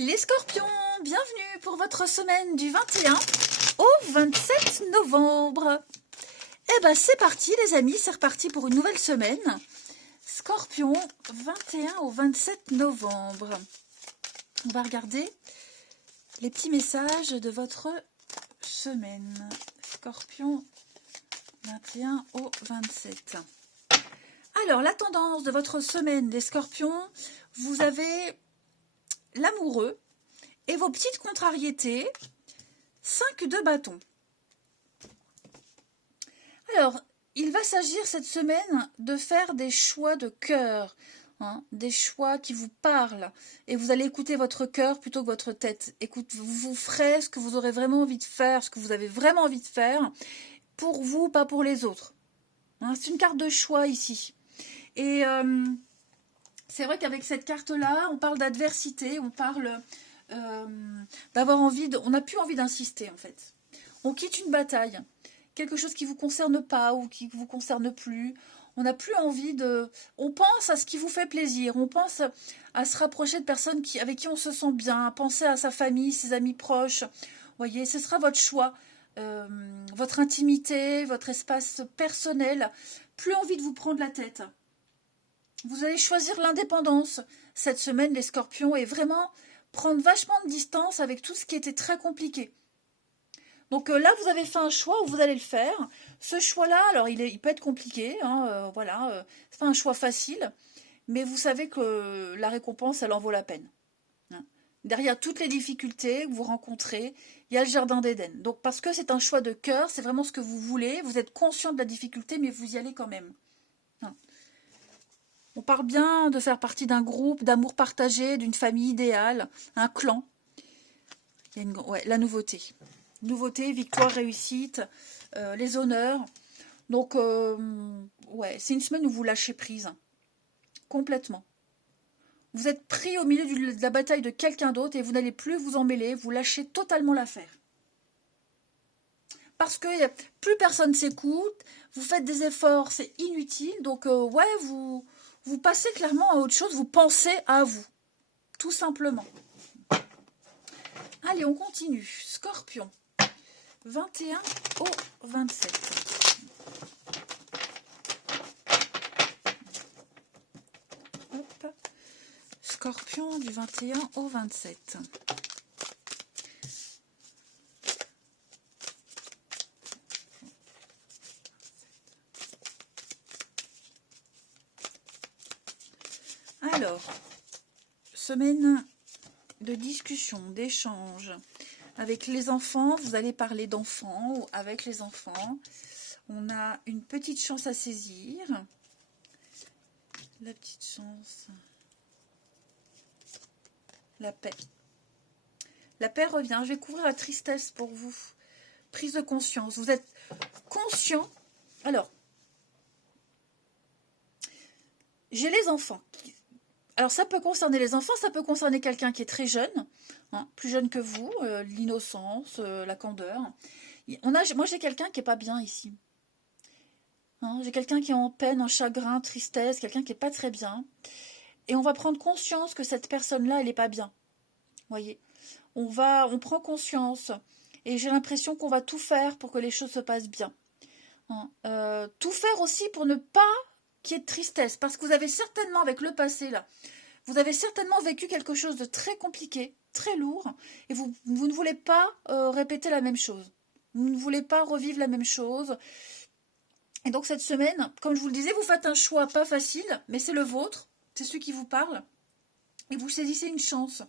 Les scorpions, bienvenue pour votre semaine du 21 au 27 novembre. Eh ben c'est parti les amis, c'est reparti pour une nouvelle semaine. Scorpion, 21 au 27 novembre. On va regarder les petits messages de votre semaine. Scorpion, 21 au 27. Alors, la tendance de votre semaine, les scorpions, vous avez l'amoureux et vos petites contrariétés, 5 de bâton. Alors, il va s'agir cette semaine de faire des choix de cœur, des choix qui vous parlent, et vous allez écouter votre cœur plutôt que votre tête. Vous ferez ce que vous aurez vraiment envie de faire, ce que vous avez vraiment envie de faire, pour vous, pas pour les autres. C'est une carte de choix ici. Et c'est vrai qu'avec cette carte-là, on parle d'adversité, on parle d'avoir envie, on n'a plus envie d'insister en fait. On quitte une bataille, quelque chose qui ne vous concerne pas ou qui ne vous concerne plus. On n'a plus envie de... On pense à ce qui vous fait plaisir, on pense à se rapprocher de personnes avec qui on se sent bien, à penser à sa famille, ses amis proches. Vous voyez, ce sera votre choix, votre intimité, votre espace personnel. Plus envie de vous prendre la tête. Vous allez choisir l'indépendance cette semaine, les scorpions, et vraiment prendre vachement de distance avec tout ce qui était très compliqué. Donc là, vous avez fait un choix où vous allez le faire. Ce choix-là, alors il peut être compliqué, voilà, c'est pas un choix facile, mais vous savez que la récompense, elle en vaut la peine. Derrière toutes les difficultés que vous rencontrez, il y a le jardin d'Éden. Donc parce que c'est un choix de cœur, c'est vraiment ce que vous voulez, vous êtes conscient de la difficulté, mais vous y allez quand même. On parle bien de faire partie d'un groupe, d'amour partagé, d'une famille idéale, un clan. Il y a la nouveauté. Nouveauté, victoire, réussite, les honneurs. Donc, c'est une semaine où vous lâchez prise. Complètement. Vous êtes pris au milieu de la bataille de quelqu'un d'autre et vous n'allez plus vous en mêler. Vous lâchez totalement l'affaire. Parce que plus personne s'écoute, vous faites des efforts, c'est inutile. Donc, vous passez clairement à autre chose, vous pensez à vous. Tout simplement. Allez, on continue. Scorpion. 21 au 27. Hop. Scorpion du 21 au 27. Alors, semaine de discussion, d'échange avec les enfants. Vous allez parler d'enfants ou avec les enfants. On a une petite chance à saisir. La petite chance. La paix. La paix revient. Je vais couvrir la tristesse pour vous. Prise de conscience. Vous êtes conscient. Alors, j'ai les enfants. Alors, ça peut concerner les enfants, ça peut concerner quelqu'un qui est très jeune, plus jeune que vous, l'innocence, la candeur. Moi, j'ai quelqu'un qui n'est pas bien ici. J'ai quelqu'un qui est en peine, en chagrin, tristesse, quelqu'un qui n'est pas très bien. Et on va prendre conscience que cette personne-là, elle n'est pas bien. Voyez, on prend conscience. Et j'ai l'impression qu'on va tout faire pour que les choses se passent bien. Tout faire aussi pour ne pas qu'il y ait de tristesse. Parce que vous avez certainement, avec le passé, là, vous avez certainement vécu quelque chose de très compliqué, très lourd. Et vous ne voulez pas répéter la même chose. Vous ne voulez pas revivre la même chose. Et donc cette semaine, comme je vous le disais, vous faites un choix pas facile, mais c'est le vôtre, c'est celui qui vous parle, et vous saisissez une chance.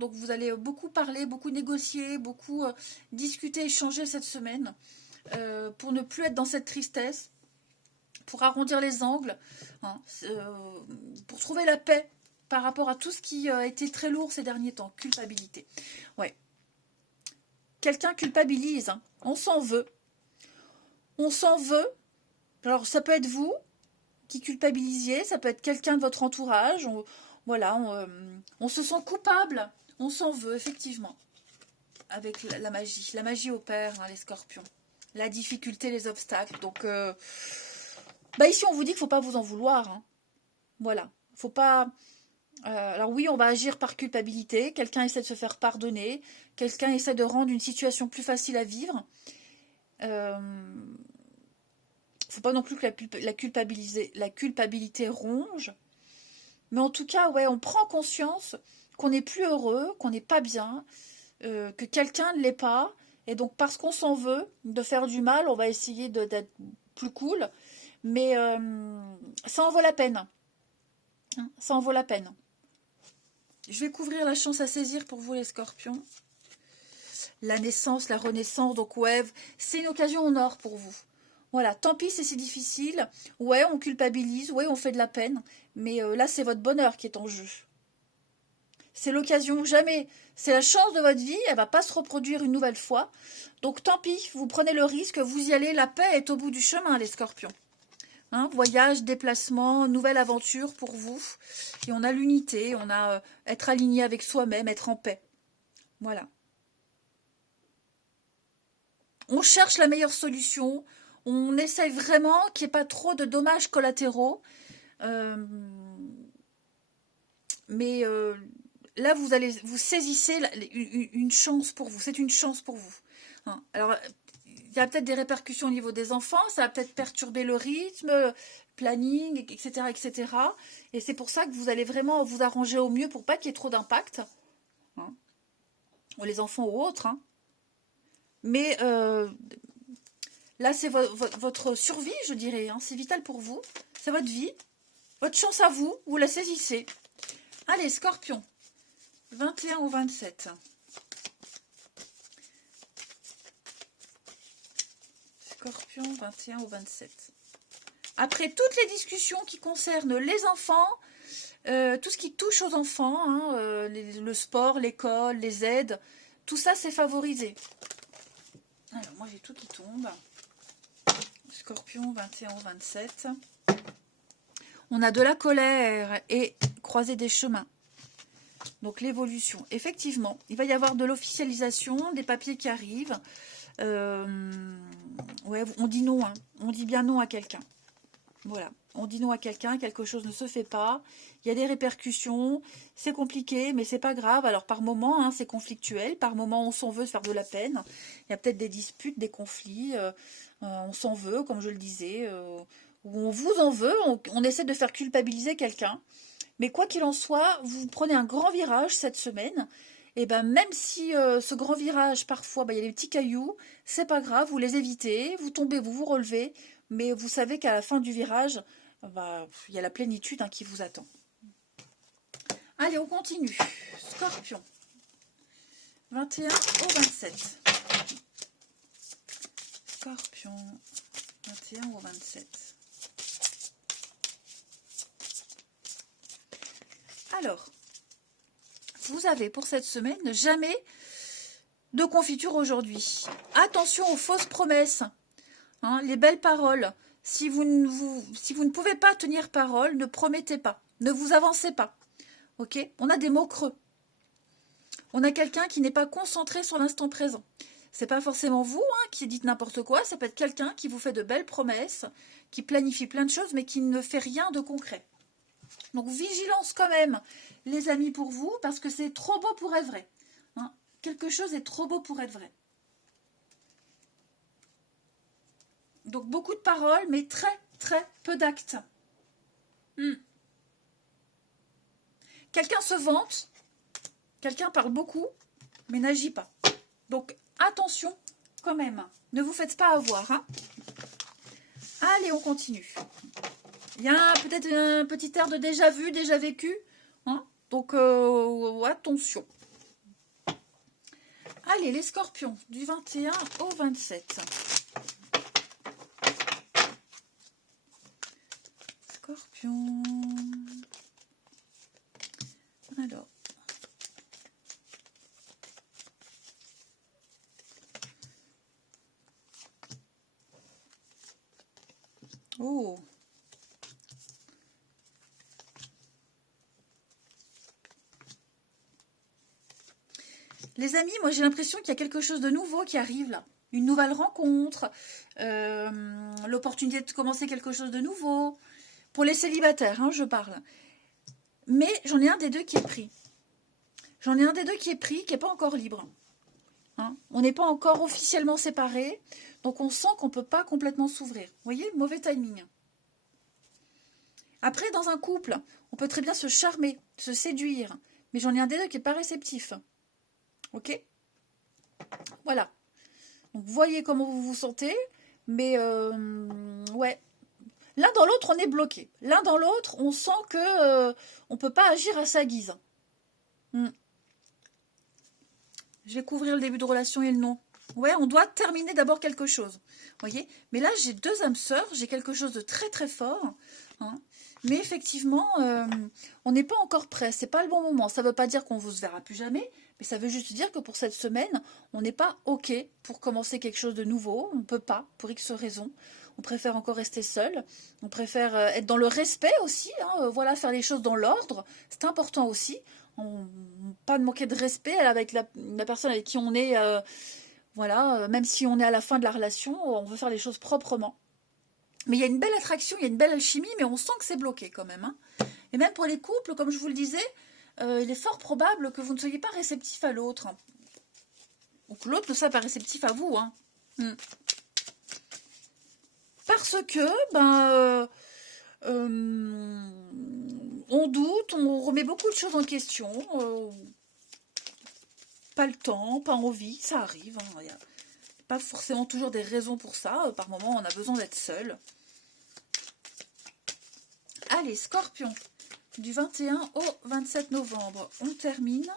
Donc vous allez beaucoup parler, beaucoup négocier, beaucoup discuter, échanger cette semaine, pour ne plus être dans cette tristesse, pour arrondir les angles, pour trouver la paix par rapport à tout ce qui a été très lourd ces derniers temps, culpabilité. Ouais. Quelqu'un culpabilise, on s'en veut. On s'en veut. Alors, ça peut être vous qui culpabilisiez, ça peut être quelqu'un de votre entourage. On se sent coupable, on s'en veut, effectivement. Avec la magie. La magie opère, les scorpions. La difficulté, les obstacles. Donc, ici, on vous dit qu'il ne faut pas vous en vouloir. Voilà. Faut pas Alors oui, on va agir par culpabilité. Quelqu'un essaie de se faire pardonner. Quelqu'un essaie de rendre une situation plus facile à vivre. Euh, Faut pas non plus que la culpabilité ronge. Mais en tout cas, ouais, on prend conscience qu'on n'est plus heureux, qu'on n'est pas bien, que quelqu'un ne l'est pas. Et donc, parce qu'on s'en veut de faire du mal, on va essayer d'être plus cool. Mais ça en vaut la peine. Hein, ça en vaut la peine. Je vais couvrir la chance à saisir pour vous les scorpions. La naissance, la renaissance, donc ouais, c'est une occasion en or pour vous. Voilà, tant pis si c'est difficile. Ouais, on culpabilise, ouais, on fait de la peine. Mais là, c'est votre bonheur qui est en jeu. C'est l'occasion, jamais. C'est la chance de votre vie, elle va pas se reproduire une nouvelle fois. Donc tant pis, vous prenez le risque, vous y allez, la paix est au bout du chemin, les scorpions. Hein, voyage, déplacement, nouvelle aventure pour vous. Et on a l'unité, on a être aligné avec soi-même, être en paix. Voilà. On cherche la meilleure solution. On essaye vraiment qu'il n'y ait pas trop de dommages collatéraux. Mais là, vous saisissez une chance pour vous. C'est une chance pour vous. Hein. Alors, il y a peut-être des répercussions au niveau des enfants. Ça va peut-être perturber le rythme, planning, etc., etc. Et c'est pour ça que vous allez vraiment vous arranger au mieux pour pas qu'il y ait trop d'impact. Hein. Ou les enfants ou autres. Hein. Mais là, c'est votre survie, je dirais. Hein. C'est vital pour vous. C'est votre vie. Votre chance à vous. Vous la saisissez. Allez, Scorpion. 21 au 27. Scorpion, 21 au 27. Après toutes les discussions qui concernent les enfants, tout ce qui touche aux enfants, hein, le sport, l'école, les aides, tout ça, c'est favorisé. Alors, moi, j'ai tout qui tombe. Scorpion, 21 au 27. On a de la colère et croiser des chemins. Donc, l'évolution. Effectivement, il va y avoir de l'officialisation, des papiers qui arrivent. Ouais, on dit non. Hein. On dit bien non à quelqu'un. Voilà. On dit non à quelqu'un, quelque chose ne se fait pas. Il y a des répercussions. C'est compliqué, mais c'est pas grave. Alors, par moment, hein, c'est conflictuel. Par moment, on s'en veut de faire de la peine. Il y a peut-être des disputes, des conflits. On s'en veut, comme je le disais. Ou on vous en veut. On essaie de faire culpabiliser quelqu'un. Mais quoi qu'il en soit, vous prenez un grand virage cette semaine. Et ben même si ce grand virage, parfois, il y a des petits cailloux, c'est pas grave, vous les évitez, vous tombez, vous vous relevez, mais vous savez qu'à la fin du virage, il y a la plénitude qui vous attend. Allez, on continue. Scorpion. 21 au 27. Scorpion. 21 au 27. Alors, vous avez pour cette semaine jamais de confiture aujourd'hui. Attention aux fausses promesses, hein, les belles paroles. Si vous ne pouvez pas tenir parole, ne promettez pas, ne vous avancez pas. Ok ? On a des mots creux. On a quelqu'un qui n'est pas concentré sur l'instant présent. C'est pas forcément vous qui dites n'importe quoi, ça peut être quelqu'un qui vous fait de belles promesses, qui planifie plein de choses, mais qui ne fait rien de concret. Donc vigilance quand même, les amis, pour vous, parce que c'est trop beau pour être vrai. Hein, quelque chose est trop beau pour être vrai. Donc beaucoup de paroles, mais très très peu d'actes. Quelqu'un se vante, quelqu'un parle beaucoup, mais n'agit pas. Donc attention quand même, ne vous faites pas avoir. Hein. Allez, on continue. Il y a peut-être un petit air de déjà vu, déjà vécu. Hein. Donc attention. Allez, les scorpions, du 21 au 27. Scorpion. Alors. Oh. Les amis, moi j'ai l'impression qu'il y a quelque chose de nouveau qui arrive là. Une nouvelle rencontre, l'opportunité de commencer quelque chose de nouveau. Pour les célibataires, je parle. Mais j'en ai un des deux qui est pris. J'en ai un des deux qui est pris, qui n'est pas encore libre. Hein, on n'est pas encore officiellement séparés, donc on sent qu'on ne peut pas complètement s'ouvrir. Vous voyez, mauvais timing. Après, dans un couple, on peut très bien se charmer, se séduire, mais j'en ai un des deux qui n'est pas réceptif. Ok? Voilà. Donc, voyez comment vous vous sentez, mais ouais. L'un dans l'autre, on est bloqué. L'un dans l'autre, on sent que on ne peut pas agir à sa guise. Je vais couvrir le début de relation et le nom. Ouais, on doit terminer d'abord quelque chose. Voyez? Mais là, j'ai deux âmes sœurs, j'ai quelque chose de très très fort. Hein. Mais effectivement, on n'est pas encore prêt. C'est pas le bon moment. Ça ne veut pas dire qu'on ne se verra plus jamais, mais ça veut juste dire que pour cette semaine, on n'est pas OK pour commencer quelque chose de nouveau. On ne peut pas, pour X raisons. On préfère encore rester seul. On préfère être dans le respect aussi. Hein, voilà, faire les choses dans l'ordre. C'est important aussi. Pas de manquer de respect avec la personne avec qui on est. Voilà, même si on est à la fin de la relation, on veut faire les choses proprement. Mais il y a une belle attraction, il y a une belle alchimie, mais on sent que c'est bloqué quand même. Hein. Et même pour les couples, comme je vous le disais, il est fort probable que vous ne soyez pas réceptif à l'autre. Ou que l'autre ne soit pas réceptif à vous. Hein. Parce que, on doute, on remet beaucoup de choses en question. Pas le temps, pas envie, ça arrive. Hein. Il n'y a pas forcément toujours des raisons pour ça. Par moment, on a besoin d'être seul. Allez, Scorpion, du 21 au 27 novembre, on termine.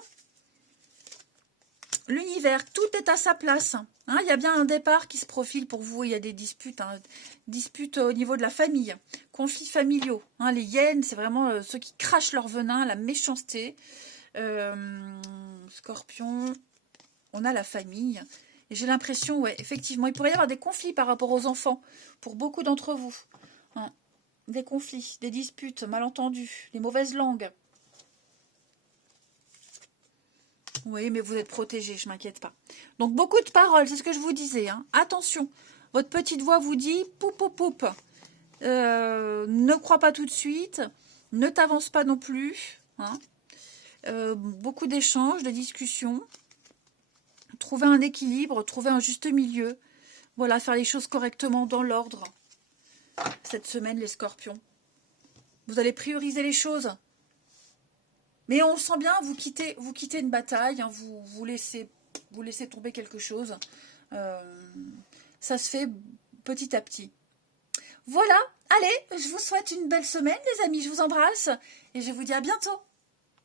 L'univers, tout est à sa place. Hein, il y a bien un départ qui se profile pour vous. Il y a des disputes, hein, disputes au niveau de la famille, conflits familiaux. Hein, les hyènes, c'est vraiment ceux qui crachent leur venin, la méchanceté. Scorpion, on a la famille. Et j'ai l'impression, ouais, effectivement, il pourrait y avoir des conflits par rapport aux enfants, pour beaucoup d'entre vous. Hein, des conflits, des disputes, malentendus, des mauvaises langues. Oui, mais vous êtes protégés, je ne m'inquiète pas. Donc, beaucoup de paroles, c'est ce que je vous disais. Hein. Attention, votre petite voix vous dit « poup, poup, poup ». Ne crois pas tout de suite, ne t'avance pas non plus. Hein. Beaucoup d'échanges, de discussions. Trouver un équilibre, trouver un juste milieu. Voilà, faire les choses correctement dans l'ordre. Cette semaine, les scorpions. Vous allez prioriser les choses. Mais on sent bien, vous quittez une bataille, hein, vous laissez tomber quelque chose. Ça se fait petit à petit. Voilà, allez, je vous souhaite une belle semaine, les amis. Je vous embrasse et je vous dis à bientôt.